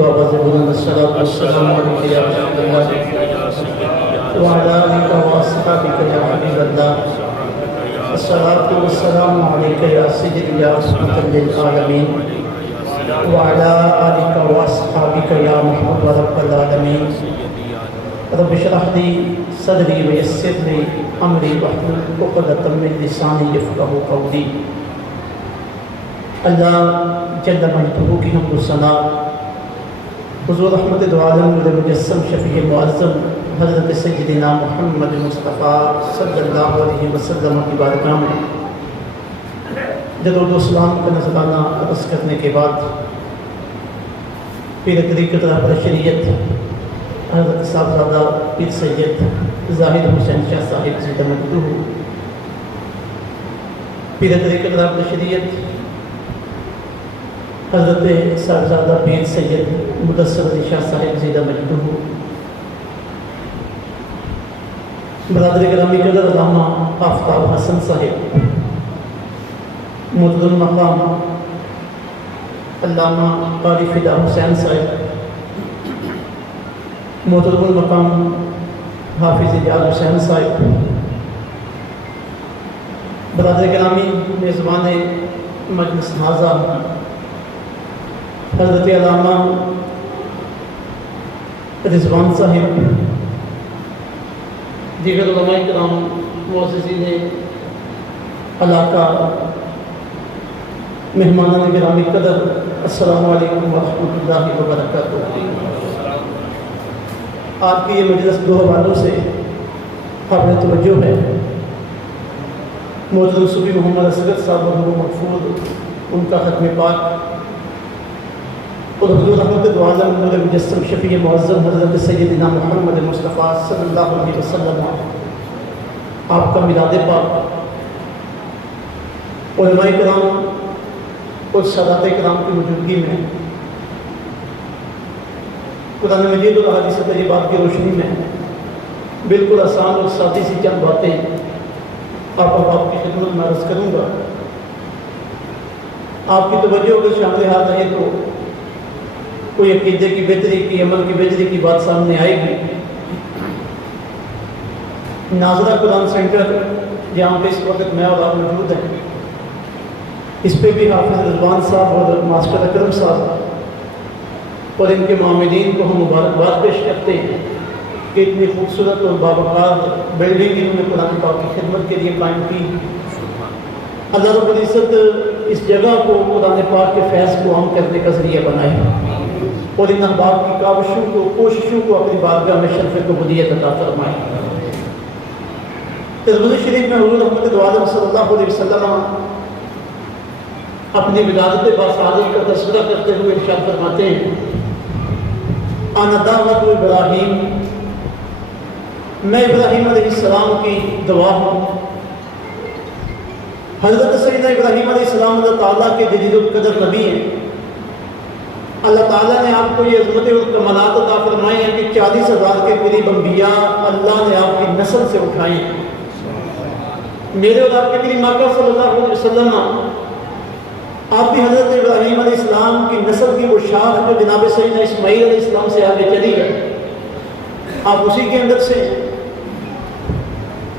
بآواز بلند الصلاۃ والسلام علیک یا رسول اللہ وعلی آلک واصحابک یا حبیب اللہ الصلاۃ والسلام علیک یا سیدی یا رحمۃ للعالمین وعلی آلک واصحابک یا محبوب رب العالمین رب اشرح لی صدری ویسر لی امری واحلل عقدۃ من لسانی یفقہوا قولی۔ اللہ جل مجدہ کی حمد و ثنا حضور رحمت دو عالم مجسم شفیع معظم حضرت سیدنا محمد مصطفیٰ صلی اللہ علیہ وسلم کی بارگاہ میں درود و سلام کا نذرانہ عرض کرنے کے بعد پیر طریقت رہبر شریعت حضرت صاحبزادہ پیر سید ظاہر حسین شاہ صاحب زندہ مجدہ، پیر طریقت رہبر شریعت حضرت صاحبزادہ پیر سید مدثر علی شاہ صاحب زندہ مجدہ، برادر گرامی قدر علامہ آفتاب حسن صاحب، محترم مقام علامہ قاری فدا حسین صاحب، محترم المقام حافظ اجاز حسین صاحب، برادر گرامی میزبان مجلس نازا حضرت علامہ رضوان صاحب، دیگر علماء کرام، معززین علاقہ، مہمانان گرامی قدر، السلام علیکم ورحمۃ اللہ وبرکاتہ۔ آپ کی یہ مجلس دو حوالوں سے قابل توجہ ہے۔ محترم صوفی محمد اصغر صاحب مرحوم مغفور، ان کا ختم پاک، اور حضور رحمت دو عالم نور مجسم شفیع معظم حضرت سیدنا محمد مصطفیٰ صلی اللہ علیہ وسلم آپ کا میلاد پاک، علماء کرام اور سادات کرام کی موجودگی میں قرآن مجید اور احادیث طیبات کی روشنی میں بالکل آسان اور سادی سی چند باتیں آپ کی خدمت میں عرض کروں گا۔ آپ کی توجہ اگر شامل ہاتھ رہے تو کوئی عقیدے کی بہتری کی، عمل کی بہتری کی بات سامنے آئے گی۔ ناظرہ قرآن سینٹر جہاں پہ اس وقت میں اور آپ موجود ہیں، اس پہ بھی حافظ رضوان صاحب اور ماسٹر اکرم صاحب اور ان کے معاملین کو ہم مبارکباد پیش کرتے ہیں کہ اتنی خوبصورت اور باوقار بلڈنگ انہوں نے قرآن پاک کی خدمت کے لیے قائم کی۔ اللہ رب العزت اس جگہ کو قرآن پاک کے فیض کو عام کرنے کا ذریعہ بنائے اور ان احباب کی کاوشوں کو، کوششوں کو اپنی بارگاہ میں شرف قبولیت عطا فرمائے۔ ترمذی شریف میں حضور رحمت دو عالم صلی اللہ علیہ وسلم اپنی ولادت باصادق کا تذکرہ کرتے ہوئے ارشاد فرماتے ہیں، انا دعوت ابراہیم، میں ابراہیم علیہ السلام کی دعا ہوں۔ حضرت سیدنا ابراہیم علیہ السلام اللہ تعالیٰ کے جلیل القدر نبی ہیں۔ اللہ تعالیٰ نے آپ کو یہ عظمت اور کمالات عطا فرمائے ہیں کہ 40,000 کے قریب انبیاء اللہ نے آپ کی نسل سے اٹھائے ہیں۔ میرے اور آپ کے کریم آقا صلی اللہ علیہ وسلم آپ بھی حضرت ابراہیم علیہ السلام کی نسل کی وہ شاخ جو جناب سیدنا اسماعیل علیہ السلام سے آگے چلی ہے، آپ اسی کے اندر سے ہیں۔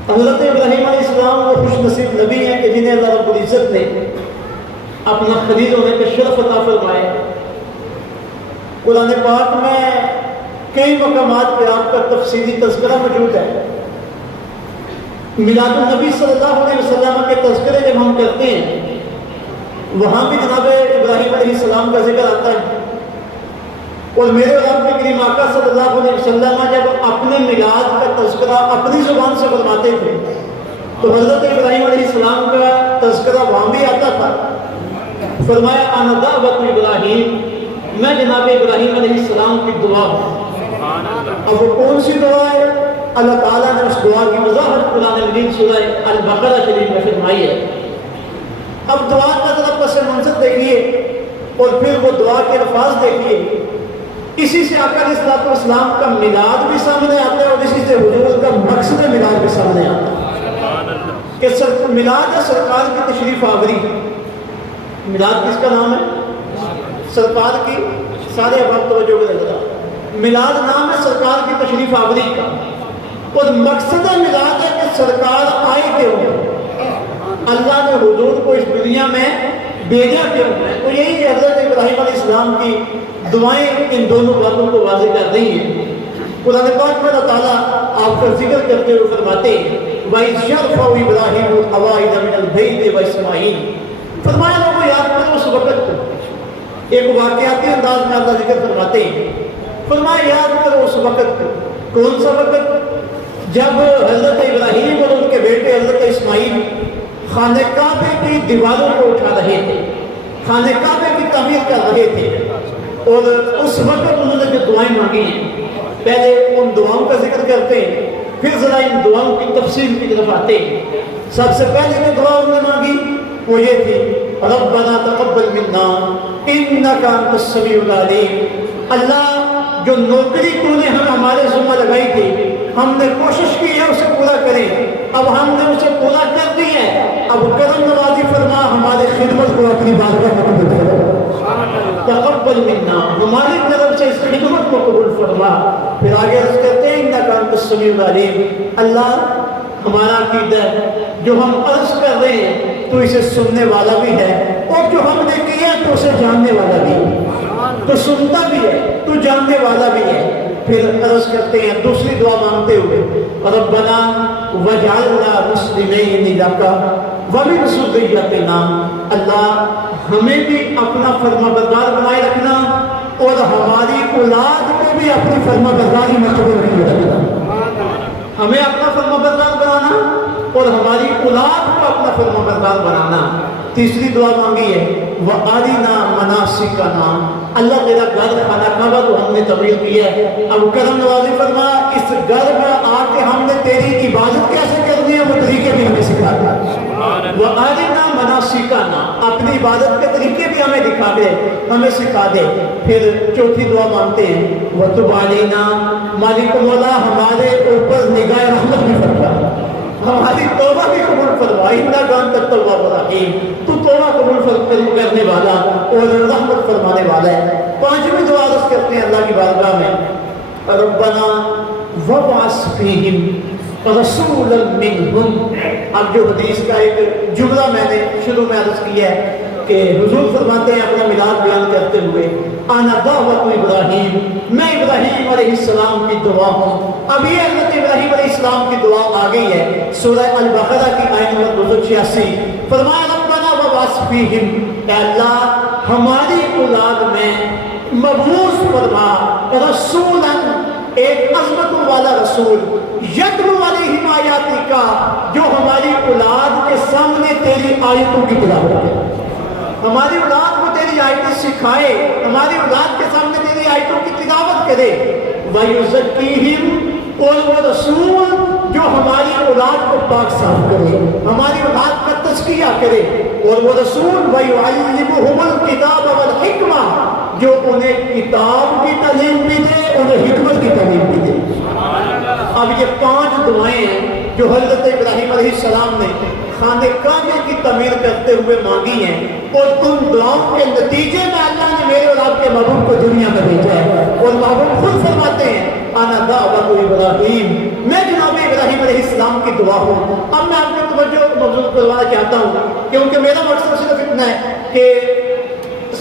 حضرت ابراہیم علیہ السلام وہ خوش نصیب نبی ہیں کہ جنہیں اللہ رب العزت نے اپنا خلیل ہونے کا شرف عطا فرمائے۔ قرآن پاک میں کئی مقامات پہ آپ کا تفصیلی تذکرہ موجود ہے۔ میلاد النبی صلی اللہ علیہ وسلم کے تذکرے جب ہم کرتے ہیں، وہاں بھی جناب ابراہیم علیہ السلام کا ذکر آتا ہے۔ اور میرے اور آپ کے کریم آقا صلی اللہ علیہ وسلم جب اپنے میلاد کا تذکرہ اپنی زبان سے فرماتے تھے تو حضرت ابراہیم علیہ السلام کا تذکرہ وہاں بھی آتا تھا۔ فرمایا انا دعوت ابراہیم، میں جناب ابراہیم علیہ السلام کی دعا ہوں۔ اب وہ کون سی دعا ہے؟ اللہ تعالیٰ نے اس دعا کی وضاحت قرآن مجید سورہ البقرہ شریف میں فرمائی ہے۔ اب دعا کا ذرا پس منظر دیکھیے اور پھر وہ دعا کے الفاظ دیکھیے۔ اسی سے آقا علیہ السلام کا میلاد بھی سامنے آتا ہے اور اسی سے حضور کا مقصد میلاد بھی سامنے آتا ہے کہ میلاد ہے سرکار کی تشریف آوری۔ میلاد کس کا نام ہے؟ سرکار کی سارے اب توجہ کرے گا، میلاد نام ہے سرکار کی تشریف آوری کا، اور مقصد میلاد ہے کہ سرکار آئے کیوں ہیں، اللہ نے حضور کو اس دنیا میں بھیجا کیوں ہے۔ تو یہی حضرت ابراہیم علیہ السلام کی دعائیں ان دونوں باتوں کو واضح کر رہی ہیں۔ قرآن پاک میں اللہ تعالیٰ آپ کا ذکر کرتے ہوئے فرماتے ہیں وَإِذْ يَرْفَعُ إِبْرَاهِيمُ الْقَوَاعِدَ مِنَ الْبَيْتِ وَإِسْمَاعِيلُ، فرمایا لوگوں یاد کرو اس وقت کو، ایک واقعاتی انداز میں اللہ ذکر فرماتے ہیں، فرمایا یاد کرو اس وقت کو، کون سا وقت؟ جب حضرت ابراہیم اور ان کے بیٹے حضرت اسماعیل خانہ کعبے کی دیواروں کو اٹھا رہے تھے، خانہ کعبے کی تعمیر کر رہے تھے، اور اس وقت انہوں نے جو دعائیں مانگی ہیں، پہلے ان دعاؤں کا ذکر کرتے ہیں، پھر ذرا ان دعاؤں کی تفصیل کی طرف آتے ہیں۔ سب سے پہلے جو دعا انہوں نے مانگی وہ یہ تھی ربنا تقبل منا انک انت السمیع العلیم، اللہ جو نوکری تو نے ہمارے ذمہ لگائی تھی، ہم نے کوشش کی ہے اسے پورا کریں، اب ہم نے اسے پورا کر دی ہے، اب کرم نوازی فرما ہمارے خدمت کو اپنی بارگاہ میں قبول کرو، تقبل منا، ہماری طرف سے اس خدمت کو قبول فرما۔ پھر آگے عرض کرتے ہیں انک انت السمیع العلیم، اللہ ہمارا عقیدہ جو ہم عرض کر رہے ہیں تو اسے سننے والا بھی ہے، اور جو ہم نے کیا تو اسے جاننے والا بھی ہے، تو سنتا بھی ہے تو جاننے والا بھی ہے۔ پھر عرض کرتے ہیں دوسری دعا مانگتے ہوئے ربنا وجعلنا مسلمین لک ومن ذریتنا، اللہ ہمیں بھی اپنا فرما بردار بنائے رکھنا اور ہماری اولاد کو بھی اپنی فرما برداری میں قبول رکھنا، ہمیں اپنا فرما بردار بنانا اور ہماری اولاد کو اپنا فرما بردار بنانا۔ تیسری دعا مانگی ہے وَأَرِنَا مَنَاسِكَنَا، اللہ تیرا گھر خانہ کعبہ تو ہم نے تعمیر کیا ہے، اب کرم نوازی فرما اس گھر میں آ کے ہم نے تیری عبادت کیسے کرنی ہے وہ طریقے بھی ہمیں سکھا دے، وَأَرِنَا مَنَاسِكَنَا، اپنی عبادت کے طریقے بھی ہمیں دکھا دے، ہمیں سکھا دے۔ پھر چوتھی دعا مانگتے ہیں وَتُبْ عَلَيْنَا، مالک مولا ہمارے اوپر نگاہ رحمت بھی فرما، ہماری توبہ بھی قبول فرما، انک انت التواب الرحیم، تو توبہ قبول کرنے والا اور رحمت فرمانے والا ہے۔ پانچویں دعا عرض کرتے ہیں اللہ کی بارگاہ میں ربنا وابعث فیہم رسولا منہم، اب جو حدیث کا ایک جملہ میں نے شروع میں عرض کیا ہے کہ حضور فرماتے ہیں اپنا میلاد بیان کرتے ہوئے انا دعوت ابراہیم، میں ابراہیم علیہ السلام کی دعا ہوں۔ اب یہ حضرت ابراہیم علیہ السلام کی دعا آ گئی ہے سورہ البقرہ کی آیت نمبر 286، فرمایا ربنا وابعث فیہم، اے اللہ ہماری اولاد میں مبعوث فرما رسولا، ایک عظمت والا رسول، یتلو علیہم آیاتک، جو ہماری اولاد کے سامنے تیری آیتوں کی تلاوت کرے، ہماری اولاد کو تیری آیتیں سکھائے، ہماری اولاد کے سامنے تیری آیتوں کی تلاوت کرے، وَيُزَكِّيهِمْ، اور وہ رسول جو ہماری اولاد کو پاک صاف کرے، ہماری اولاد کا تزکیہ کرے، اور وہ رسول وَيُعَلِّمُهُمُ الْكِتَابَ وَالْحِكْمَةَ، جو انہیں کتاب کی تعلیم بھی دے، انہیں حکمت کی تعلیم بھی دے۔ اب یہ پانچ دعائیں ہیں جو حضرت ابراہیم علیہ السلام نے خانہ کعبے کی تعمیر کرتے ہوئے مانگی ہیں، اور تم دعاؤں کے نتیجے میں اللہ نے میرے اور آپ کے محبوب کو دنیا میں بھیجا ہے، اور محبوب خود فرماتے ہیں انا دعوت ابراہیم، میں جناب ابراہیم علیہ السلام کی دعا ہوں۔ اب میں آپ کی توجہ مبذول کروانا چاہتا ہوں کیونکہ میرا مقصد صرف اتنا ہے کہ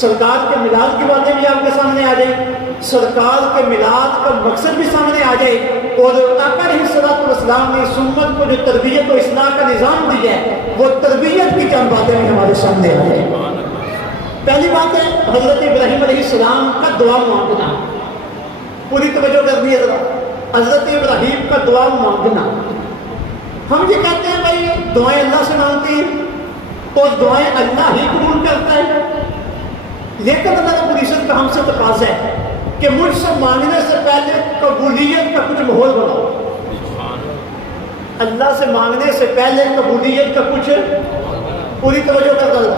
سرکار کے میلاد کی باتیں بھی آپ کے سامنے آ جائیں، سرکار کے میلاد کا مقصد بھی سامنے آ جائے، اور آقا علیہ السلام نے اس امت کو جو تربیت و اصلاح کا نظام دیا ہے وہ تربیت کی چند باتیں بھی ہمارے سامنے آ جائیں۔ پہلی بات ہے حضرت ابراہیم علیہ السلام کا دعا مانگنا، پوری توجہ کرنی ہے ذرا، حضرت ابراہیم کا دعا مانگنا۔ ہم یہ کہتے ہیں بھائی دعائیں اللہ سے مانگتے ہیں اور دعائیں اللہ ہی قبول کرتا ہے، لیکن اللہ رب العزت کا ہم سے تقاضا ہے کہ مجھ سے مانگنے سے پہلے قبولیت کا کچھ ماحول بناؤ، اللہ سے مانگنے سے پہلے قبولیت کا کچھ، پوری توجہ کر دو،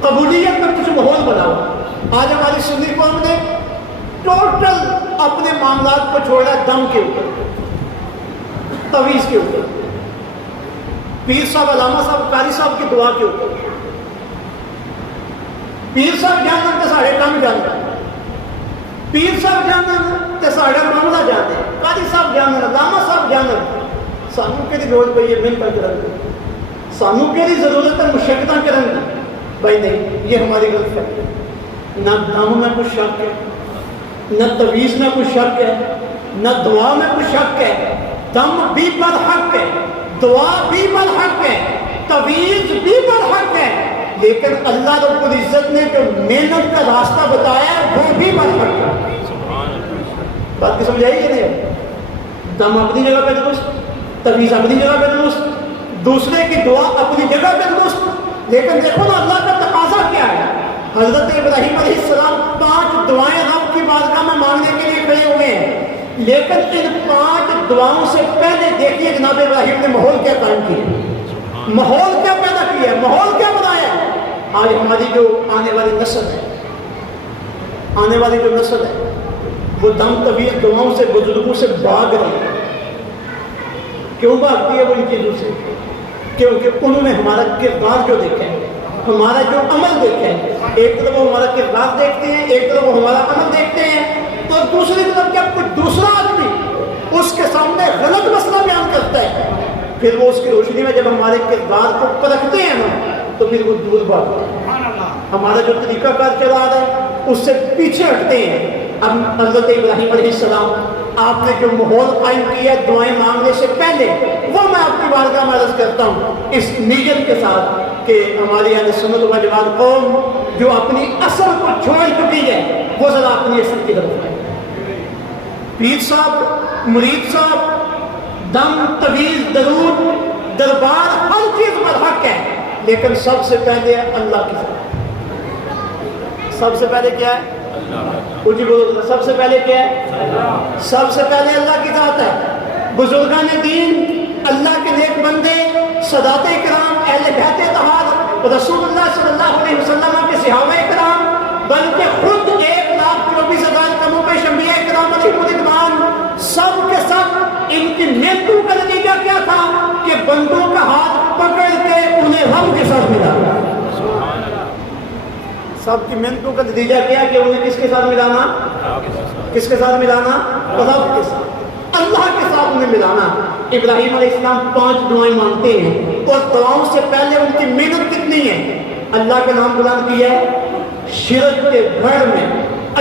قبولیت کا کچھ ماحول بناؤ۔ آج ہماری سنی قوم نے ٹوٹل اپنے معاملات کو چھوڑا دم کے اوپر، تعویذ کے اوپر، پیر صاحب علامہ صاحب قاری صاحب کی دعا کے اوپر، پیر صاحب جانتے ہیں سارے کام جانتے ہیں، پیر صاحب جانن تے ساڈا معاملہ جانے، قاضی صاحب جانن، علامہ صاحب جانن، سانو کہڑی لوڑ پئی ہے محنت کرن دی، سانو کہڑی ضرورت ہے مشقتاں کرن دی؟ بھائی نہیں، یہ ہماری غلط فہمی ہے۔ نہ دم میں کچھ شک ہے، نہ تویز میں کچھ شک ہے، نہ دعا میں کچھ شک ہے۔ دم بھی برحق ہے، دعا بھی برحق ہے، تویز بھی برحق ہے، لیکن اللہ رب العزت نے جو محنت کا راستہ بتایا ہے وہ بھی برحق ہے۔ بات کی سمجھائی کہ نہیں؟ دم اپنی جگہ پہ درست، تویز اپنی جگہ پہ درست، دوسرے کی دعا اپنی جگہ پہ درست، لیکن دیکھو نا اللہ کا تقاضا کیا ہے۔ حضرت ابراہیم علیہ السلام 5 دعائیں رب کی بارگاہ میں مانگنے کے لیے کھڑے ہوئے ہیں، لیکن ان 5 دعاؤں سے پہلے دیکھیے جناب ابراہیم نے ماحول کیا قائم کیا، ماحول کیا پیدا کیا ہے، ماحول کیا بنایا ہے۔ آج ہماری جو آنے والی نسل ہے، آنے والی جو نسل ہے وہ دم طویل دعاؤں سے، بزرگوں سے بھاگ رہی ہے۔ کیوں بھاگتی ہے وہ ان چیزوں سے؟ کیونکہ انہوں نے ہمارا کردار جو دیکھا ہے، ہمارا جو عمل دیکھا ہے، ایک طرف وہ ہمارا کردار دیکھتے ہیں، ایک طرف وہ ہمارا عمل دیکھتے ہیں، اور دوسری طرف جب کوئی دوسرا آدمی اس کے سامنے غلط مسئلہ بیان کرتا ہے، پھر وہ اس کی روشنی میں جب ہمارے کردار کو پرکھتے ہیں نا تو پھر وہ دور بھاگتے ہیں، ہمارا جو طریقہ کار چلا رہا ہے اس سے پیچھے ہٹتے ہیں۔ اب حضرت ابراہیم علیہ السلام آپ نے جو ماحول قائم کیا ہے دعائیں مانگنے سے پہلے، وہ میں آپ کی بارگاہ میں عرض کرتا ہوں اس نیت کے ساتھ کہ ہماری اہل سنت و جماعت قوم جو اپنی اصل کو چھوڑ چکی ہے وہ ذرا اپنی اصل کی طرف ہے۔ پیر صاحب، مرید صاحب، دم، تویز، درود، دربار، ہر چیز برحق ہے، لیکن سب سے پہلے اللہ کی ذات۔ سب سے پہلے کیا ہے؟ اونچی بولو، سب سے پہلے کیا ہے؟ سب سے پہلے اللہ کی ذات ہے۔ بزرگان دین، اللہ کے نیک بندے، سادات کرام، اہل بیت اطہار، رسول اللہ صلی اللہ علیہ وسلم کے صحابہ کرام، بلکہ خود 1,24,000 کم و بیش انبیاء کرام علیہم الرضوان، سب کے سب ان کی محنتوں کا نتیجہ کیا تھا کہ بندوں کا ہاتھ پکڑ کے انہیں رب کے ساتھ ملا۔ سب کی محنتوں کا نتیجہ کیا کہ انہیں کس کے ساتھ ملانا؟ کس کے ساتھ ملانا؟ رب کے ساتھ، اللہ کے ساتھ انہیں ملانا۔ ابراہیم علیہ السلام 5 دعائیں مانگتے ہیں، اور دعاؤں سے پہلے ان کی محنت کتنی ہے؟ اللہ کا نام بلند کیا ہے، شرک کے گھر میں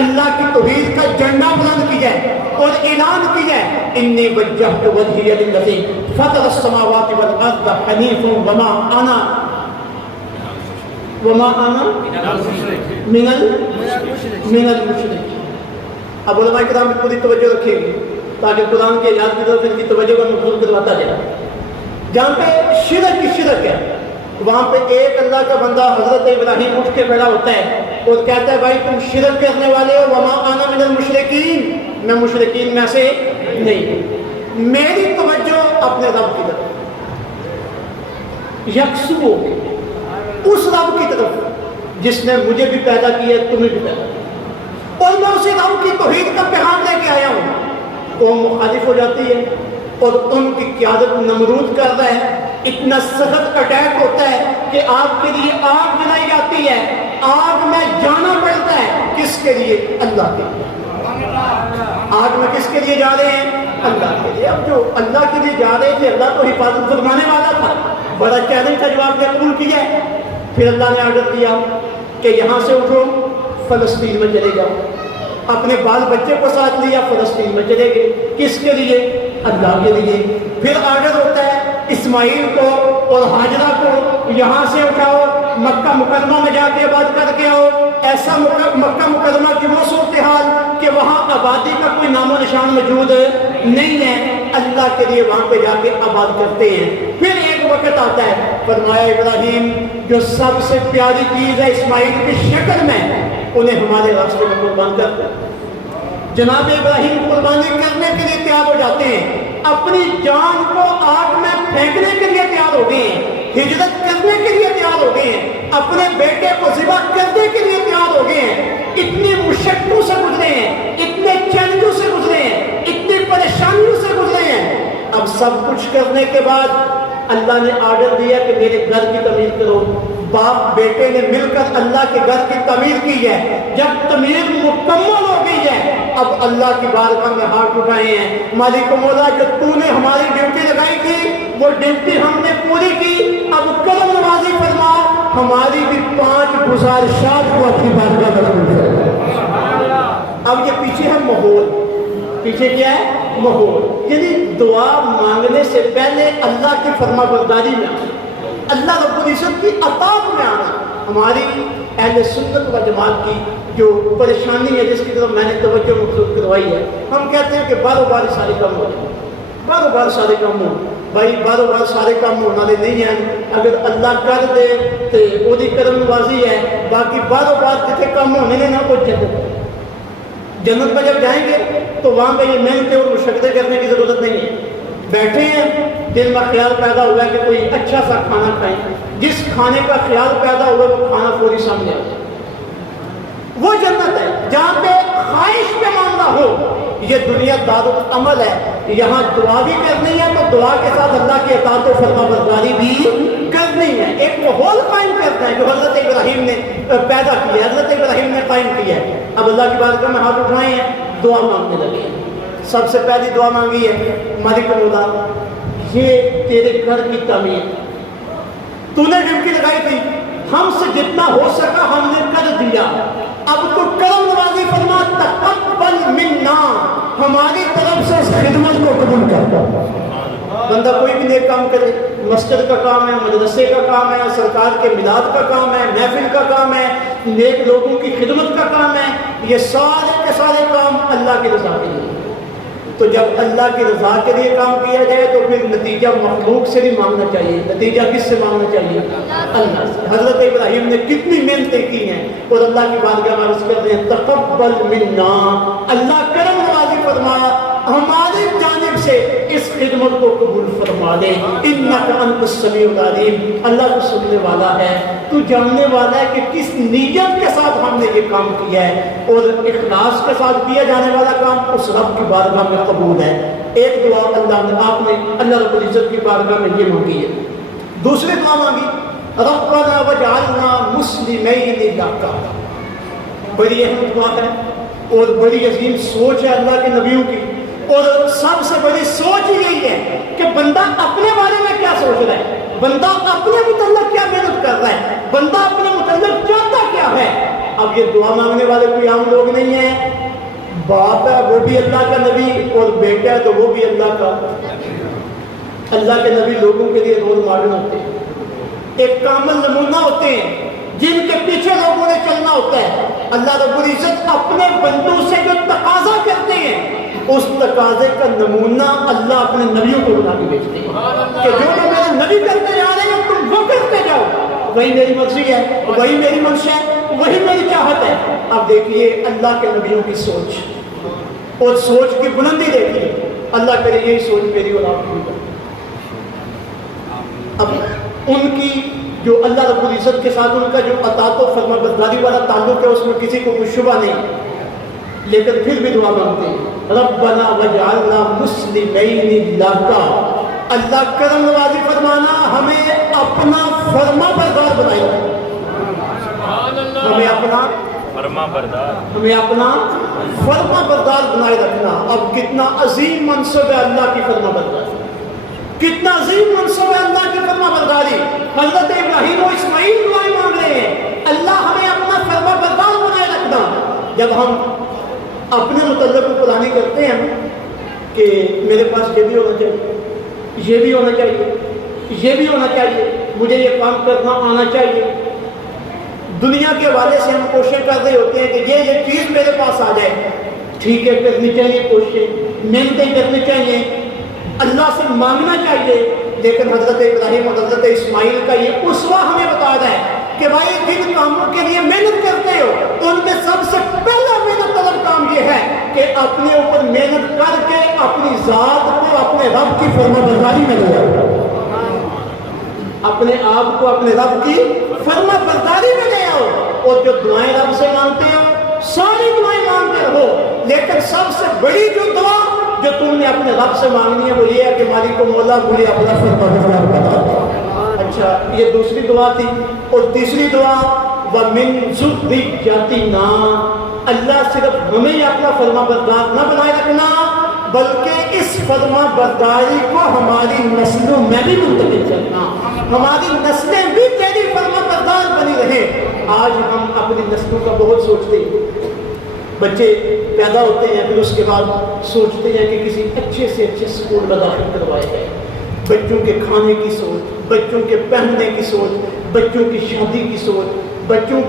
اللہ کی توحید کا جھنڈا بلند کیا ہے اور اعلان کیا ہے انی وجہت وجہی للذی فطر السماوات والارض حنیفا وما انا من المشرکین۔ اب علماء کرام کی پوری توجہ رکھیں گے تاکہ قرآن کے آیات کی طرف ان کی توجہ کو مبذول کرواتا جائے۔ جہاں پہ شرک کی شرک ہے وہاں پہ ایک اللہ کا بندہ حضرت ابراہیم اٹھ کے کھڑا ہوتا ہے اور کہتا ہے بھائی تم شرک کرنے والے ہو، وما انا من المشرکین، میں مشرکین میں سے نہیں ہوں۔ میری توجہ اپنے رب کی طرف، یکسو اس رب کی طرف جس نے مجھے بھی پیدا کیا تمہیں بھی پیدا کیا، اور میں اسی رب کی توحید کا پیغام لے کے آیا ہوں۔ قوم مخالف ہو جاتی ہے اور ان کی قیادت نمرود کر رہا ہے، اتنا سخت اٹیک ہوتا ہے کہ آپ کے لیے آگ بنائی جاتی ہے، آگ میں جانا پڑتا ہے، کس کے لیے؟ اللہ کے لیے۔ آگ میں کس کے لیے جا رہے ہیں؟ اللہ کے لیے۔ اب جو اللہ کے لیے جا رہے تھے اللہ تو حفاظت فرمانے والا تھا، بڑا چیلنج کا جواب نے قبول کیا ہے۔ پھر اللہ نے آرڈر دیا کہ یہاں سے اٹھو فلسطین میں چلے جاؤ، اپنے بال بچے کو ساتھ لیا، فلسطین میں چلے گئے، کس کے لیے؟ اللہ کے لیے۔ پھر آرڈر ہوتا ہے اسماعیل کو اور ہاجرہ کو یہاں سے اٹھاؤ، مکہ مکرمہ میں جا کے آباد کر کے آؤ۔ ایسا مکہ مکرمہ کی وہ صورتحال کہ وہاں آبادی کا کوئی نام و نشان موجود نہیں ہے، اللہ کے لیے وہاں پہ جا کے آباد کرتے ہیں۔ پھر ایک وقت آتا ہے، فرمایا ابراہیم جو سب سے پیاری چیز ہے اسماعیل کی شکل میں، انہیں ہمارے راستے میں قربان کر دیں۔ جناب ابراہیم قربانی کرنے کے لیے تیار ہو جاتے ہیں، اپنی جان کو آگ میں پھینکنے کے لیے تیار ہو گئے ہیں، ہجرت کرنے کے لیے تیار ہو گئے ہیں، اپنے بیٹے کو ذبح کرنے کے لیے تیار ہو گئے ہیں۔ اتنی مشقتوں سے گزرے ہیں، اتنے چیلنجوں سے گزرے ہیں، اتنی پریشانیوں سے گزرے ہیں۔ اب سب کچھ کرنے کے بعد اللہ نے آرڈر دیا کہ میرے گھر کی تعمیر کرو۔ باپ بیٹے نے مل کر اللہ کے گھر کی تعمیر کی ہے۔ جب تعمیر مکمل ہو گئی ہے اب اللہ کی بارگاہ میں ہاتھ اٹھائے ہیں، مالک و مولا جو تو نے ہماری ڈیوٹی لگائی تھی وہ ڈیوٹی ہم نے پوری کی، اب کرم نوازی فرما، ہماری بھی 5 گزارشات کو اپنی بارگاہ میں قبول فرما۔ اب یہ پیچھے ہے ماحول، پیچھے کیا ہے ماحول، یعنی دعا مانگنے سے پہلے اللہ کی فرما برداری میں آنا، اللہ رب العزت کی اطاعت میں آنا۔ ہماری اہل سنت و جماعت کی جو پریشانی ہے جس کی طرف میں نے توجہ مبذول کروائی ہے، ہم کہتے ہیں کہ باروں بار سارے کام ہو جائیں، باروں بار سارے کام ہو، بھائی باروں بار سارے کام ہونے والے نہیں ہیں، اگر اللہ کر دے تو وہ کرم نوازی ہے، باقی باروں بار جتنے کام ہونے نہیں نہ وہ جنت میں جب جائیں گے تو وہاں پہ یہ محنتیں اور مشقتیں کرنے کی ضرورت نہیں ہے، بیٹھے ہیں دل میں خیال پیدا ہوا ہے کہ کوئی اچھا سا کھانا کھائیں، جس کھانے کا خیال پیدا ہوا وہ کھانا فوری سامنے آ جائے، وہ جنت ہے جہاں پہ خواہش پہ معاملہ ہو۔ یہ دنیا دارالعمل ہے، یہاں دعا بھی کرنی ہے تو دعا کے ساتھ اللہ کی اطاعت و فرما برداری بھی کرنی ہے، ایک ماحول قائم کرنا ہے جو حضرت ابراہیم نے پیدا کیا ہے، حضرت ابراہیم نے قائم کیا ہے۔ اب اللہ کی بارگاہ میں ہاتھ اٹھائے ہیں، دعا مانگنے لگے ہیں۔ سب سے پہلی دعا مانگی ہے، مالک مولا یہ تیرے گھر کی تعمیر تو نے ڈیوٹی لگائی تھی، ہم سے جتنا ہو سکا ہم نے کر دیا، اب تو کرم نوازی فرما، تقبل منا، ہماری طرف سے اس خدمت کو قبول کر۔ بندہ کوئی بھی نیک کام کرے، مسجد کا کام ہے، مدرسے کا کام ہے، سرکار کے میلاد کا کام ہے، محفل کا کام ہے، نیک لوگوں کی خدمت کا کام ہے، یہ سارے کے سارے کام اللہ کی رضا کے لیے۔ تو جب اللہ کی رضا کے لیے کام کیا جائے تو پھر نتیجہ مخلوق سے بھی مانگنا چاہیے، نتیجہ کس سے مانگنا چاہیے؟ اللہ سے۔ حضرت ابراہیم نے کتنی محنتیں کی ہیں اور اللہ کی بارگاہ میں عرض کر رہے ہیں تقبل منا، اللہ کرم نوازی فرما، ہماری جانب سے اس خدمت کو قبول فرما دے، انک انت السمیع العلیم، اللہ تو سننے والا ہے، تو جاننے والا ہے کہ کس نیت کے ساتھ ہم نے یہ کام کیا ہے، اور اخلاص کے ساتھ کیا جانے والا کام اس رب کی بارگاہ میں قبول ہے۔ ایک دعا اللہ نے آپ نے اللہ رب العزت کی بارگاہ میں یہ مانگی ہے۔ دوسری دعا مانگی ربنا وجعلنا مسلمین لک، بڑی اہم دعا ہے اور بڑی عظیم سوچ ہے اللہ کے نبیوں کی، اور سب سے بڑی سوچ یہی ہے کہ بندہ اپنے بارے میں کیا سوچ رہا ہے، بندہ اپنے متعلق کیا محنت کر رہا ہے، بندہ اپنے متعلق چاہتا کیا ہے۔ اب یہ دعا مانگنے والے کوئی عام لوگ نہیں ہیں، باپ ہے وہ بھی اللہ کا نبی اور بیٹا ہے تو وہ بھی اللہ کا۔ اللہ کے نبی لوگوں کے لیے رول ماڈل ہوتے ہیں، ایک کامل نمونہ ہوتے ہیں جن کے پیچھے لوگوں نے چلنا ہوتا ہے۔ اللہ رب العزت اپنے بندوں سے جو تقاضا کرتے ہیں اس تقاضے کا نمونہ اللہ اپنے نبیوں کو بنا کے بھیجتے ہیں کہ جو میرے نبی کرتے جا رہے ہیں تم وہ کرتے جاؤ، وہی میری مرضی ہے، وہی میری منشا ہے، وہی میری چاہت ہے۔ اب دیکھیے اللہ کے نبیوں کی سوچ اور سوچ کی بلندی دیکھیے، اللہ کرے یہی سوچ میری اور آپ کی۔ اب ان کی جو اللہ رب العزت کے ساتھ ان کا جو اطاعت و فرما برداری والا تعلق ہے اس میں کسی کو کوئی شبہ نہیں، لیکن پھر بھی دعا مانگتے ہیں ربنا وجعلنا مسلمین لک، اللہ کرم نوازی فرمانا ہمیں اپنا فرما بردار بنائے، ہمیں اپنا فرما بردار بنائے رکھنا۔ اب کتنا عظیم منصب ہے اللہ کی فرما برداری، کتنا عظیم منصب ہے اللہ کی فرما برداری۔ حضرت ابراہیم و اسماعیل دعائیں مانگ رہے ہیں اللہ ہمیں اپنا فرما بردار بنائے رکھنا۔ جب ہم اپنے متعلق پلانی کرتے ہیں کہ میرے پاس یہ بھی ہونا چاہیے، یہ بھی ہونا چاہیے، یہ بھی ہونا چاہیے، مجھے یہ کام کرنا آنا چاہیے، دنیا کے حوالے سے ہم کوشش کر رہے ہوتے ہیں کہ یہ چیز میرے پاس آ جائے، ٹھیک ہے کرنی چاہیے، کوشش محنتیں کرنی چاہیے، اللہ سے مانگنا چاہیے، لیکن حضرت ابراہیم اور حضرت اسماعیل کا یہ اسوہ ہمیں بتا رہا ہے کہ بھائی جن کاموں کے لیے محنت کرتے ہو ان میں سب سے پہلا محنت طلب کام یہ ہے کہ اپنے اوپر محنت کر کے اپنی ذات کو اپنے رب کی فرما برداری میں لے آؤ، اپنے آپ کو اپنے رب کی فرما برداری میں لے آؤ، اور جو دعائیں رب سے مانگتے ہو ساری دعائیں مانگتے رہو، لیکن سب سے بڑی جو دعا جو تم نے اپنے رب سے مانگنی ہے وہ یہ ہے کہ مالک و مولا مجھے اپنا فرما بردار بنا دو۔ اچھا یہ دوسری دعا تھی، اور تیسری دعا وَمِن ذُرِّيَّتِنَا، اللہ صرف ہمیں اپنا فرما بردار نہ بنائے رکھنا بلکہ اس فرما برداری کو ہماری نسلوں میں بھی منتقل کرنا، ہماری نسلیں بھی تیری فرما بردار بنی رہیں۔ آج ہم اپنی نسلوں کا بہت سوچتے ہیں، بچے پیدا ہوتے ہیں پھر اس کے بعد سوچتے ہیں کہ کسی اچھے سے اچھے اسکول میں داخل کروائے جائے، بچوں کے کھانے کی سوچ، بچوں کے پہننے کی سوچ، بچوں کی شادی کی سوچ، بچوں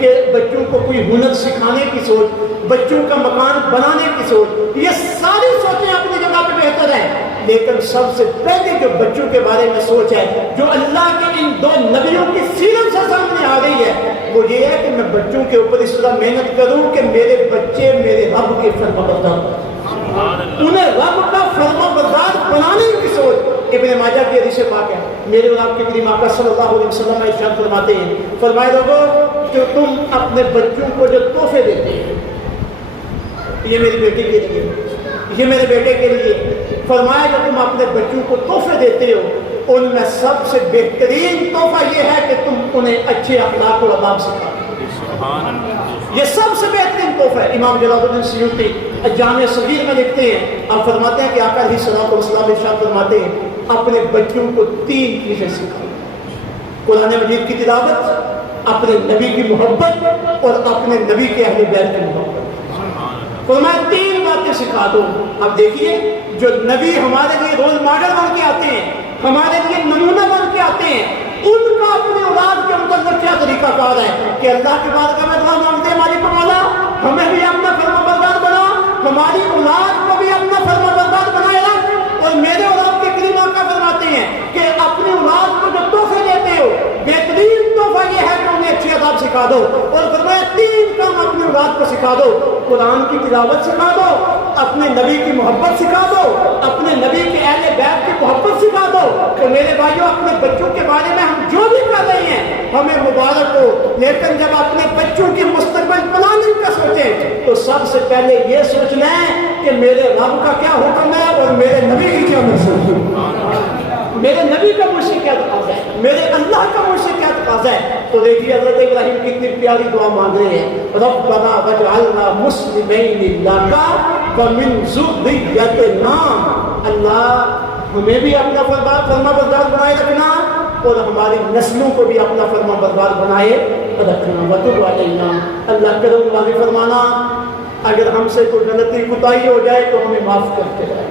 کو کوئی ہنر سکھانے کی سوچ، بچوں کا مکان بنانے کی سوچ، یہ ساری سوچیں اپنی جگہ پہ بہتر ہیں، لیکن سب سے پہلے جو بچوں کے بارے میں سوچ ہے جو اللہ کے ان دو نبیوں کی سیرت سے سامنے آ رہی ہے وہ یہ ہے کہ میں بچوں کے اوپر اس طرح محنت کروں کہ میرے بچے میرے رب کے فرما بردار بنیں، انہیں رب کا فرما بردار بنانے کی سوچ۔ ابن ماجہ کی حدیث پاک ہے، میرے اور آپ کے کریم آقا صلی اللہ علیہ وسلم ارشاد فرماتے ہیں، فرمائے لوگوں کہ تم اپنے بچوں کو جو تحفے دیتے ہیں، یہ میری بیٹی کے لیے، یہ میرے بیٹے کے لیے، فرمایا کہ تم اپنے بچوں کو تحفے دیتے ہو ان میں سب سے بہترین تحفہ یہ ہے کہ تم انہیں اچھے اخلاق و آداب سکھاؤ، یہ سب سے بہترین تحفہ ہے۔ امام جلال الدین سیوطی جامع صغیر میں لکھتے ہیں، آپ فرماتے ہیں کہ آقا علیہ الصلوۃ والسلام ارشاد فرماتے ہیں اپنے بچوں کو 3 چیزیں سکھاؤ، قرآن مجید کی تلاوت، اپنے نبی کی محبت اور اپنے نبی کے اہل بیت کی محبت۔ فرمایا 3 باتیں سکھا دو۔ اب دیکھیے جو نبی ہمارے لیے رول ماڈل بن کے آتے ہیں، ہمارے لیے نمونہ بن کے آتے ہیں، ان کا اپنے اولاد کے متعلق کیا طریقہ کار ہے کہ اللہ کے بارگاہ میں دعا مانگتے ہیں مالک مولا ہمیں بھی اپنا فرما بردار بنا، ہماری اولاد کو بھی اپنا فرما بردار بنائے رکھ۔ اور میرے اور آپ کے کریم آقا فرماتے ہیں کہ اپنی اولاد کو جو تحفے دیتے ہو بہترین تحفہ یہ ہے کہ انہیں اچھی آداب سکھا دو، اور فرمایا 3 کام اپنی اولاد کو سکھا دو، قرآن کی تلاوت سکھا دو، اپنے نبی کی محبت سکھا دو، اپنے نبی کے اہل بیت کی محبت سکھا دو۔ تو میرے بھائیوں اپنے بچوں کے بارے میں ہم جو بھی کر رہے ہیں ہمیں مبارک ہو، لیکن جب اپنے بچوں کی مستقبل پلاننگ کا سوچیں تو سب سے پہلے یہ سوچنا ہے کہ میرے رب کا کیا حکم ہے اور میرے نبی کی کیا منصوبہ ہے، میرے نبی کا مجھ سے کیا تقاضا ہے، میرے اللہ کا مجھ سے کیا تقاضا ہے۔ تو دیکھیے حضرت ابراہیم کتنی پیاری دعا مانگ رہے ہیں، ربنا وجعلنا مسلمین لک ومن ذریتنا، اللہ ہمیں بھی اپنا فرما بردار بنائے رکھنا اور ہماری نسلوں کو بھی اپنا فرما بردار بنائے رکھنا۔ وتب علینا، اللہ کرم والی فرمانا اگر ہم سے کوئی غلطی کوتاہی ہو جائے تو ہمیں معاف کرتے رہے،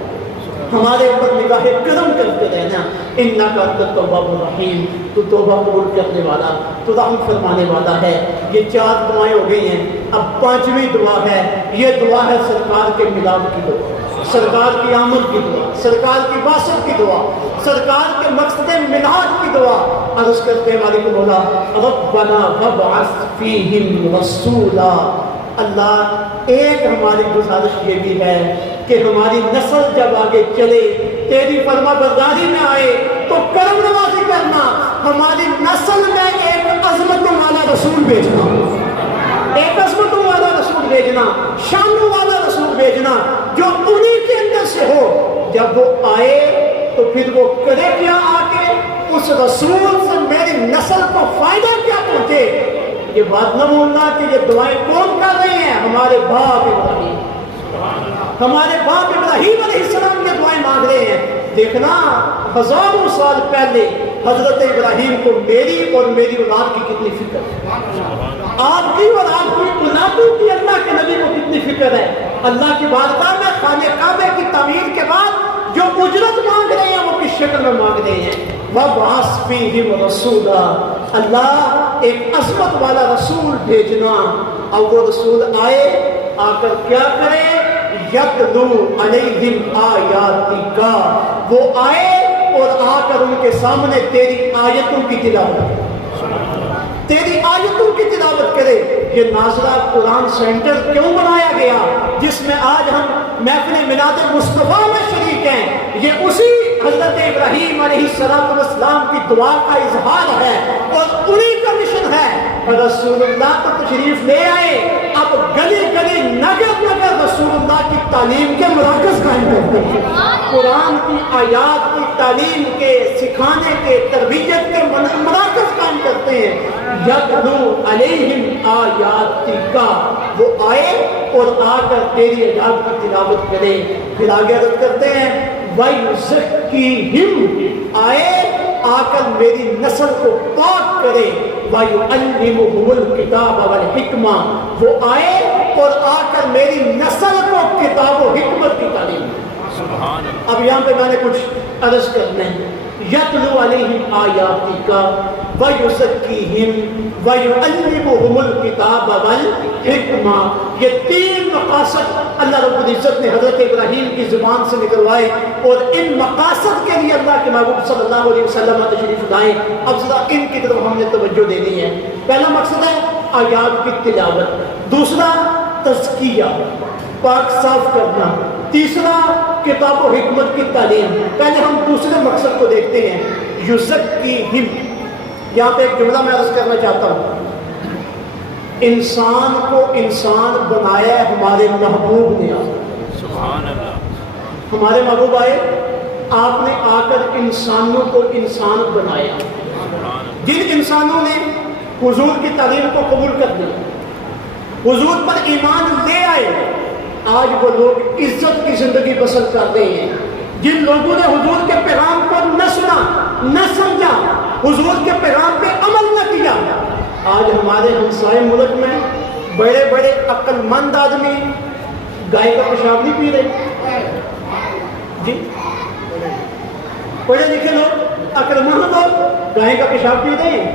ہمارے اوپر نگاہ کرم کرتے رہنا، انک انت التواب الرحیم، تو توبہ قبول کرنے والا، تو رحم فرمانے والا ہے۔ یہ 4 دعائیں ہو گئی ہیں، اب 5ویں دعا ہے، یہ دعا ہے سرکار کے میلاد کی دعا، سرکار کی آمد کی دعا، سرکار کی باسط کی دعا، سرکار کے مقصد میلاد کی دعا۔ عرض کرتے ہیں مالک مولا ربنا وابعث فیہم رسولا، اللہ ایک ہماری گزارش یہ بھی ہے کہ ہماری نسل جب آگے چلے تیری فرما برداری میں آئے تو کرم نوازی کرنا، ہماری نسل میں ایک عظمتوں والا رسول بھیجنا، ایک عظمتوں والا رسول بھیجنا، شانوں والا رسول بھیجنا جو انہی کے اندر سے ہو، جب وہ آئے تو پھر وہ کرے کیا آ کے، اس رسول سے میری نسل کو فائدہ کیا پہنچے۔ یہ بات نہ بھولنا کہ یہ دعائیں کون کر رہے ہیں، ہمارے باپ ابراہیم، ہمارے باپ ابراہیم علیہ السلام کے دعائیں مانگ رہے ہیں۔ دیکھنا ہزاروں سال پہلے حضرت ابراہیم کو میری اور میری اولاد کی کتنی فکر ہے، آپ کی اور آپ کی اولادوں کی اللہ کے نبی کو کتنی فکر ہے۔ اللہ کی بارگاہ میں خانہ کعبہ کی تعمیر کے بعد جو اجرت مانگ رہے ہیں وہ کس شکل میں مانگ رہے ہیں، وَابْعَثْ فِيهِمْ رَسُولًا، اللہ ایک عظمت والا رسول بھیجنا، اور وہ رسول آئے آ کر کیا کرے، یتلو علیہم آیاتک، وہ آئے اور آ کر ان کے سامنے تیری آیتوں کی تلاوت کرے، تیری آیتوں کی تلاوت کرے۔ یہ ناظرہ قرآن سینٹر کیوں بنایا گیا جس میں آج ہم محفل میلاد مصطفیٰ میں شریک ہیں، یہ اسی حضرت ابراہیم علیہ السلام کی دعا کا اظہار ہے اور انہی کا مشن ہے۔ رسول اللہ کو تشریف لے آئے، آپ گلی گلی نگر نگر رسول اللہ کی تعلیم کے مراکز قائم کرتے ہیں، قرآن کی آیات کی تعلیم کے، سکھانے کے، تربیت کے مراکز قائم کرتے ہیں۔ یتلو علیہم آیاتک، وہ آئے اور آ کر تیری آیات کی تلاوت کرے۔ پھر آگے عرض کرتے ہیں وَيُزَكِّيهِمْ، آئے آ کر میری نسل کو پاک کرے۔ وَيُعَلِّمُهُمُ الْكِتَابَ وَالْحِكْمَةَ، وہ آئے اور آ کر میری نسل کو کتاب و حکمت کی تعلیم دے۔ اب یہاں پہ میں نے کچھ عرض کرنے ہیں۔ یتلو علیہم آیاتک وَيُزَكِّيهِمْ وَيُعَلِّمُهُمُ الْكِتَابَ وَالْحِكْمَةَ، یہ تین مقاصد اللہ رب العزت نے حضرت ابراہیم کی زبان سے نکلوائے، اور ان مقاصد کے لیے اللہ کے محبوب صلی اللہ علیہ وسلم تشریف لائے۔ اب ذرا ان کی طرف ہم نے توجہ دینی ہے۔ پہلا مقصد ہے آیات کی تلاوت، دوسرا تزکیہ، پاک صاف کرنا، تیسرا کتاب و حکمت کی تعلیم۔ پہلے ہم دوسرے مقصد کو دیکھتے ہیں، یزکیہم۔ یہاں پہ ایک جملہ میں عرض کرنا چاہتا ہوں، انسان کو انسان بنایا ہمارے محبوب نے۔ سبحان اللہ، ہمارے محبوب آئے، آپ نے آ کر انسانوں کو انسان بنایا۔ جن انسانوں نے حضور کی تعلیم کو قبول کر لیا، حضور پر ایمان لے آئے، آج وہ لوگ عزت کی زندگی بسر کر رہے ہیں۔ جن لوگوں نے حضور کے پیغام کو نہ سنا، نہ سمجھا، حضور کے پیغام پہ عمل نہ کیا، آج ہمارے ہمسائے ملک میں بڑے بڑے عقل مند آدمی گائے کا پیشاب نہیں پی رہے، جی پڑھے لکھے لوگ عقل مند لوگ گائے کا پیشاب پی رہے ہیں،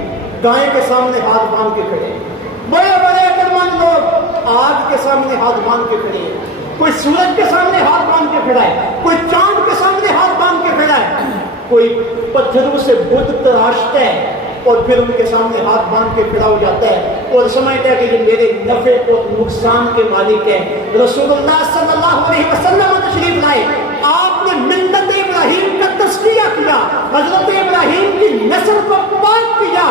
گائے کے سامنے ہاتھ باندھ کے کھڑے ہیں۔ بڑے بڑے عقل مند لوگ آگ کے سامنے ہاتھ باندھ کے کھڑے ہیں، کوئی سورج کے سامنے ہاتھ باندھ کے کھڑا ہے، کوئی چاند کے سامنے ہاتھ باندھ کے کھڑا ہے، کوئی پتھروں سے بت تراشتا ہے اور پھر ان کے سامنے ہاتھ باندھ کے کھڑا ہو جاتا ہے اور سمجھتا ہے کہ یہ میرے نفع اور نقصان کے مالک ہے۔ رسول اللہ صلی اللہ علیہ وسلم تشریف لائے، آپ نے ملت ابراہیم کا تزکیہ کیا، حضرت ابراہیم کی نسل کو پاک کیا،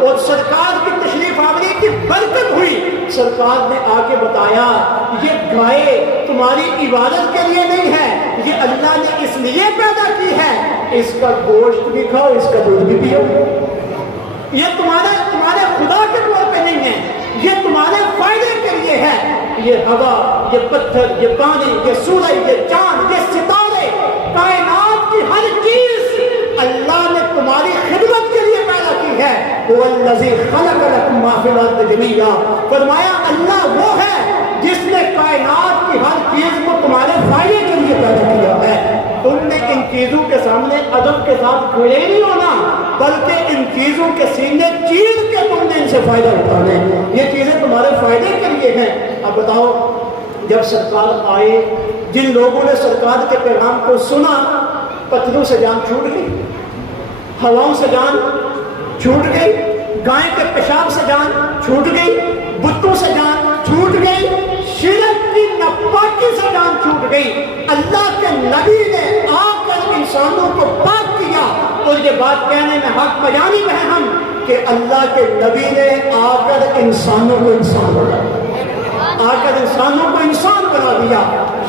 اور سرکار کی تشریف آوری کی برکت ہوئی۔ سرکار نے آ کے بتایا یہ گائے تمہاری عبادت کے لیے نہیں ہے، یہ اللہ نے اس لیے پیدا کی ہے، اس کا گوشت بھی کھاؤ، اس کا دودھ بھی پیو۔ یہ تمہارے خدا کے طور پہ نہیں ہے، یہ تمہارے فائدے کے لیے ہے۔ یہ ہوا، یہ پتھر، یہ پانی، یہ سورج، یہ چاند، یہ ستارے، کائنات کی ہر چیز اللہ نے تمہاری خدمت کے لیے پیدا کی ہے۔ هو الذی خلق لکم ما فی الارض جمیعا، فرمایا اللہ وہ ہے جس نے کائنات کی ہر چیز کو تمہارے فائدے کے لیے پیدا کیا ہے۔ تم نے ان چیزوں کے سامنے ادب کے ساتھ کھڑے نہیں ہونا، بلکہ ان چیزوں کے سینے چیر کے تم نے ان سے فائدہ اٹھانا ہے۔ یہ چیزیں تمہارے فائدے کے لیے ہیں۔ اب بتاؤ، جب سرکار آئے، جن لوگوں نے سرکار کے پیغام کو سنا، پتھروں سے جان چھوٹ گئی، ہواؤں سے جان چھوٹ گئی، گائے کے پیشاب سے جان چھوٹ گئی، بتوں سے جان چھوٹ گئی، شرک کی ناپاکی سے جان چھوٹ گئی۔ اللہ کے نبی نے آ کر انسانوں کو پاک کیا، اور یہ بات کہنے میں حق بیانی میں ہے ہم کہ اللہ کے نبی نے آ کر انسانوں کو انسان بنا دیا، آ کر انسانوں کو انسان بنا دیا۔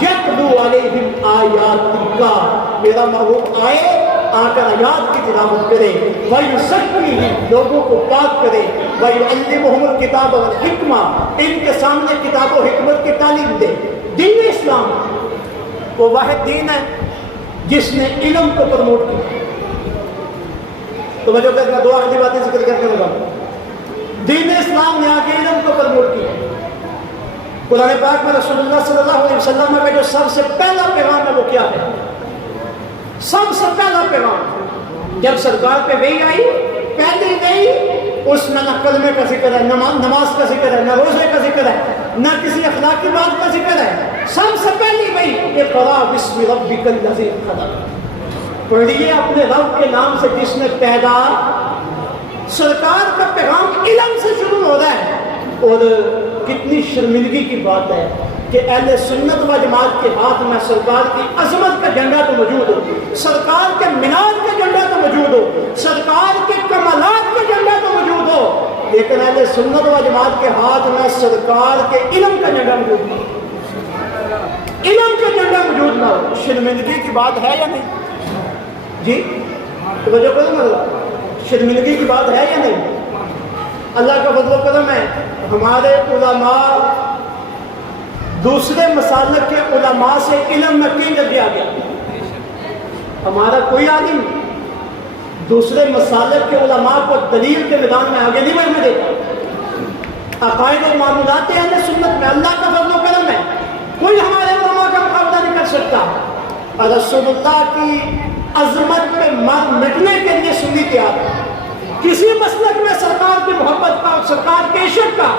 یتلو علیہم آیاتک، میرا محبوب آئے، آ کر آیات کی تلاوت کرے، وَيُزَكِّيهِمْ، لوگوں کو پاک کرے، وَيُعَلِّمُهُمُ الْكِتَابَ وَالْحِكْمَةَ، ان کے سامنے کتاب و حکمت کی تعلیم دے۔ دین اسلام وہ واحد دین ہے جس نے علم کو پروموٹ کیا۔ تو میں جو کہتا ہوں، دو آخری باتیں ذکر کرنے لگا۔ دین اسلام نے آ کے علم کو پروموٹ کیا۔ قرآن پاک میں رسول اللہ صلی اللہ علیہ وسلم کا جو سب سے پہلا پیغام ہے وہ کیا ہے؟ سب سے پہلا پیغام جب سرکار پہ وحی آئی، پہلی وحی، اس میں نہ کلمے کا ذکر ہے، نہ نماز کا ذکر ہے، نہ روزے کا ذکر ہے، نہ کسی اخلاقی بات کا ذکر ہے۔ سب سے پہلی وحی، اقرأ بسم ربک الذی خلق، پڑھیے اپنے رب کے نام سے جس نے پیدا۔ سرکار کا پیغام علم سے شروع ہو رہا ہے، اور کتنی شرمندگی کی بات ہے کہ اہل سنت و جماعت کے ہاتھ میں سرکار کی عظمت کا جھنڈا تو موجود ہو، سرکار کے مینار کا جھنڈا تو موجود ہو، سرکار کے کمالات کا جھنڈا تو موجود ہو، لیکن اہل سنت و جماعت کے ہاتھ میں سرکار کے علم کا جھنڈا موجود نہ ہو، علم کا جھنڈا موجود نہ ہو، شرمندگی کی بات ہے یا نہیں؟ جی توجہ کرو نا، شرمندگی کی بات ہے یا نہیں؟ اللہ کا فضل و کرم ہے، ہمارے علماء دوسرے مسالک کے علماء سے علم میں کیوں کر دیا گیا؟ ہمارا کوئی عالم دوسرے مسالک کے علماء کو دلیل کے میدان میں آگے نہیں بڑھنے دیتا۔ عقائد و معاملات اہل سنت میں اللہ کا فضل و کرم ہے، کوئی ہمارے علماء کا مقابلہ نہیں کر سکتا۔ رسول اللہ کی عظمت پہ مر مٹنے کے لیے سنی تیار ہے۔ کسی مسلک میں سرکار کی محبت کا، سرکار کے عشق کا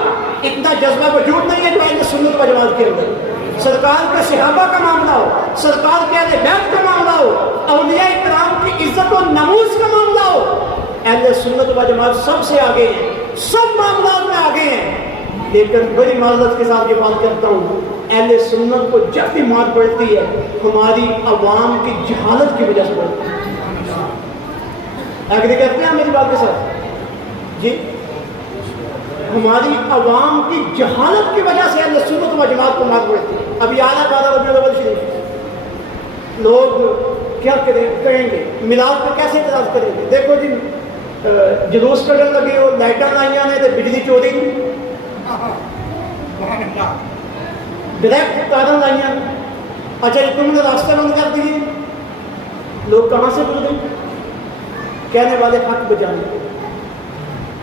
اتنا جذبہ وجود نہیں ہے جو اہل سنت و جماعت کے اندر۔ سرکار کے صحابہ کا معاملہ ہو، سرکار کے اہل بیت کا معاملہ ہو، اولیاء کرام کی عزت و نموز کا معاملہ ہو، اہل سنت و جماعت سب سے آگے ہیں، سب معاملات میں آگے ہیں۔ لیکن بڑی معذرت کے ساتھ یہ بات کرتا ہوں، اہل سنت کو جب بھی مار پڑتی ہے ہماری عوام کی جہالت کی وجہ سے پڑتی ہے۔ ایگری کرتے ہیں میری بات کے ساتھ؟ جی ہماری عوام کی جہالت کی وجہ سے اہل سنت و جماعت کو مار پڑتی ہے۔ ابھی آدھا بارہ ربیع الاول شریف لوگ کیا کہیں گے، میلاد پہ کیسے اعتراض کریں گے؟ دیکھو جی جلوس کٹن لگے ہو، لائٹاں لائیاں نے تو بجلی چوری نہیں، ڈائریکٹ تاریں لائیاں، اچھا جی تم نے راستے بند کر دیے، لوگ کہاں سے بول گئے؟ کہنے والے حق بجانے،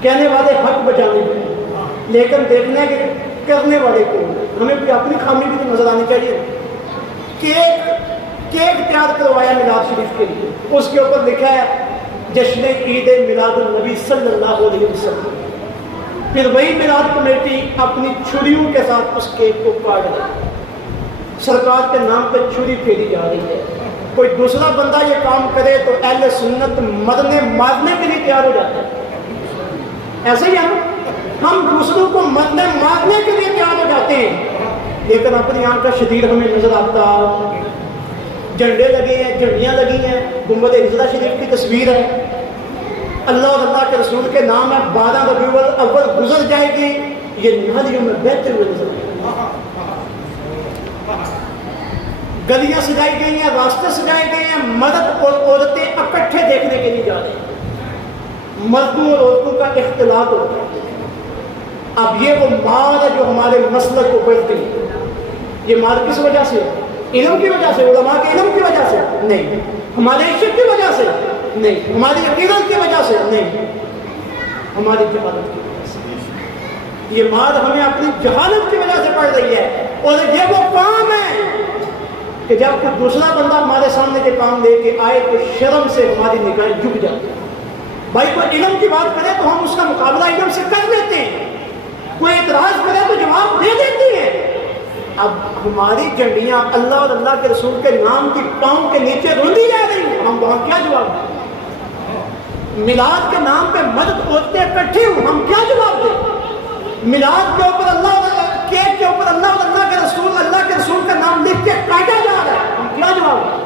کہنے والے حق بجانے، لیکن دیکھنے کے کرنے والے کو ہمیں بھی اپنی خامی بھی تو نظر آنی چاہیے۔ کیک تیار کروایا میلاد شریف کے لیے، اس کے اوپر لکھا ہے جشن عید میلاد النبی صلی اللہ علیہ وسلم، پھر وہی میلاد کمیٹی اپنی چھریوں کے ساتھ اس کیک کو کاٹ رہی ہے، سرکار کے نام پہ چھری پھیری جا رہی ہے۔ کوئی دوسرا بندہ یہ کام کرے تو اہل سنت مرنے مارنے کے لیے تیار ہو جاتا ہے، ایسے ہی ہم دوسروں کو مرنے مارنے کے لیے تیار ہو جاتے ہیں، لیکن اپنی آنکھ کا شدید ہمیں نظر آتا، جھنڈے لگے ہیں، جھنڈیاں لگی ہیں، گنبد عزرا شریف کی تصویر ہے، اللہ اور اللہ کے رسول کے نام ہے، 12 ربیع الاول گزر جائے گی، یہ نالیوں میں بہتے ہوئے نظر آئے گا۔ گلیاں سجائی گئی ہیں، راستے سجائے گئے ہیں، مرد اور عورتیں اکٹھے دیکھنے کے لیے جا رہے ہیں، مردوں اور عورتوں کا اختلاط ہو رہا ہے۔ اب یہ وہ مار ہے جو ہمارے مسلک کو بڑھتی ہے، یہ مار کس وجہ سے؟ علم کی وجہ سے، علماء کے علم کی وجہ سے نہیں، ہمارے عشق کی وجہ سے نہیں، ہماری عقیدت کی وجہ سے نہیں، ہماری جہالت کی وجہ سے۔ یہ مار ہمیں اپنی جہالت کی وجہ سے پڑ رہی ہے، اور یہ وہ کام ہے کہ جب کوئی دوسرا بندہ ہمارے سامنے کے کام لے کے آئے تو شرم سے ہماری نگاہیں جھک جاتی ہیں۔ بھائی کوئی علم کی بات کرے تو ہم اس کا مقابلہ علم سے کر لیتے ہیں، کوئی اعتراض کرے تو جواب دے دیتے ہیں۔ اب ہماری جھنڈیاں اللہ اور اللہ کے رسول کے نام کی پاؤں کے نیچے روندی جا رہی ہیں، ہم وہاں کیا جواب دیں؟ میلاد کے نام پہ مرد عورتیں اکٹھی ہوں، ہم کیا جواب دیں؟ میلاد کے اوپر کیک کے اوپر اللہ اور اللہ کے رسول کا نام لکھ کے کاٹا جا رہا ہے، ہم کیا جواب دیں؟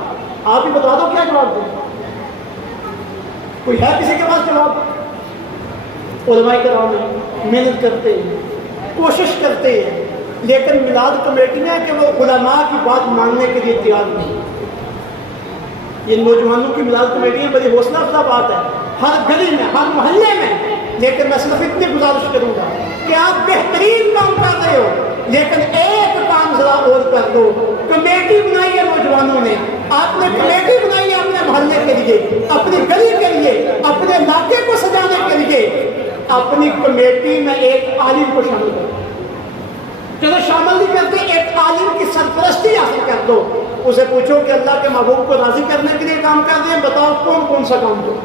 آپ ہی بتا دو کیا جواب دیں؟ کوئی ہے کسی کے پاس جواب؟ علماء کرام محنت کرتے ہیں، کوشش کرتے ہیں، لیکن میلاد کمیٹیاں کہ وہ علماء کی بات ماننے کے لیے تیار نہیں۔ یہ نوجوانوں کی میلاد کمیٹیاں بڑی حوصلہ افزا بات ہے، ہر گلی میں، ہر محلے میں، لیکن میں صرف اتنی گزارش کروں گا کہ آپ بہترین کام کر رہے ہو، لیکن ایک کام ذرا اور کر دو۔ کمیٹی بنائی ہے نوجوانوں نے، آپ نے کمیٹی بنائی ہے اپنے محلے کے لیے، اپنی گلی کے لیے، اپنے علاقے کو سجانے کے لیے، اپنی کمیٹی میں ایک عالم کو شامل کرو۔ چلو شامل نہیں کرتے، ایک عالم کی سرپرستی حاصل کر دو، اسے پوچھو کہ اللہ کے محبوب کو راضی کرنے کے لیے کام کر دیں، بتاؤ کون کون سا کام دو؟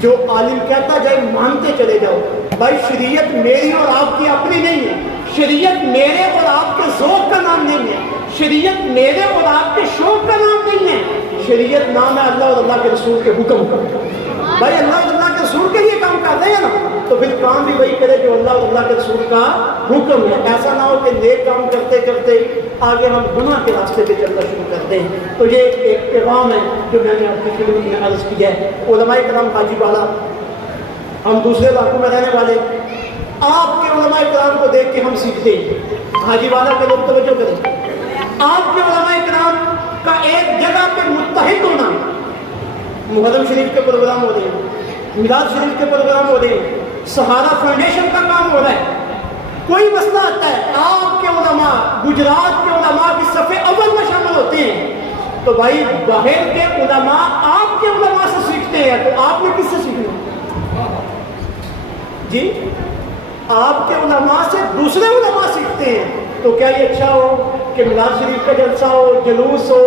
جو عالم کہتا جائے مانتے چلے جاؤ۔ بھائی شریعت میری اور آپ کی اپنی نہیں ہے، شریعت میرے اور آپ کے ذوق کا نام نہیں ہے، شریعت میرے اور آپ کے شوق کا نام نہیں ہے، شریعت نام ہے اللہ اور اللہ کے رسول کے حکم کا۔ بھائی اللہ اور اللہ کے رسول کے لیے کام کر رہے ہیں نا، تو پھر کام بھی وہی کرے جو اللہ اور اللہ کے رسول کا حکم ہے۔ ایسا نہ ہو کہ نیک کام کرتے کرتے آگے ہم گناہ کے راستے پہ چلنا شروع کرتے ہیں۔ تو یہ ایک پیغام ہے جو میں نے آپ کی خدمت میں عرض کیا ہے۔ علماء کرام حاجی والا، ہم دوسرے علاقوں میں رہنے والے آپ کے علماء کرام کو دیکھ کے ہم سیکھتے ہیں۔ حاجی والا کے لوگ توجہ کریں، آپ کے علماء کرام کا ایک جگہ پہ متحد ہونا، محرم شریف کے پروگرام ہو رہے ہیں، میلاد شریف کے پروگرام ہو رہے ہیں، سہارا فاؤنڈیشن کا کام ہو رہا ہے، کوئی مسئلہ آتا ہے، آپ کے علماء گجرات کے علماء کی صف اول میں شامل ہوتے ہیں، تو بھائی باہر کے علماء آپ کے علماء سے سیکھتے ہیں، تو آپ نے کس سے سیکھنا؟ جی آپ کے علماء سے دوسرے علماء سیکھتے ہیں، تو کیا یہ اچھا ہو کہ میلاد شریف کا جلسہ ہو، جلوس ہو،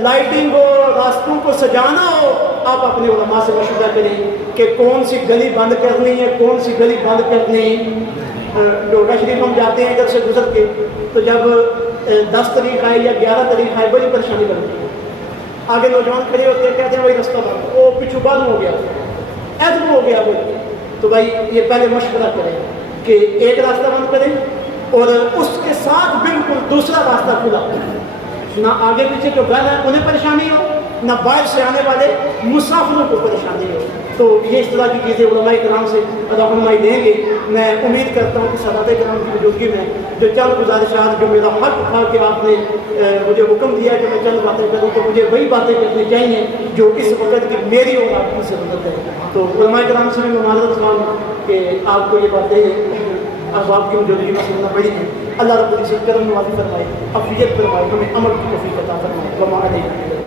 لائٹنگ ہو، راستوں کو سجانا ہو، آپ اپنے علماء سے مشورہ کریں کہ کون سی گلی بند کرنی ہے، کون سی گلی بند کرنی ہے۔ ڈوڈا شریف ہم جاتے ہیں ادھر سے گزر کے، تو جب 10 تاریخ آئے یا 11 تاریخ آئے بڑی پریشانی بنتی ہے، آگے نوجوان کھڑے ہوتے ہیں، کہتے ہیں بھائی رستہ بند، وہ پچھو بند ہو گیا، ایسا ہو گیا بھائی، تو بھائی یہ پہلے مشورہ کریں کہ ایک راستہ بند کریں اور اس کے ساتھ بالکل دوسرا راستہ کھلا، نہ آگے پیچھے جو گھر ہے انہیں پریشانی ہو، نہ باہر سے آنے والے مسافروں کو پریشانی ہو۔ تو یہ اس طرح کی چیزیں علماء کرام سے رہنمائی دیں گے۔ میں امید کرتا ہوں کہ سادات کرام کی موجودگی میں جو چند گزارشات، جو میرا حق تھا کہ آپ نے مجھے حکم دیا کہ میں چند باتیں کروں، تو مجھے وہی باتیں کرنی چاہیے جو اس وقت کی میری اور آپ کی ضرورت ہے۔ تو علماء کرام سے میں معذرت خواہ کہ آپ کو یہ باتیں احباب کی موجودگی میں سننا پڑی ہے۔ اللہ رب العزت کرم نوازی فرمائے، عافیت فرمائے، ہمیں عمل کی توفیق عطا فرمائے۔ وما علینا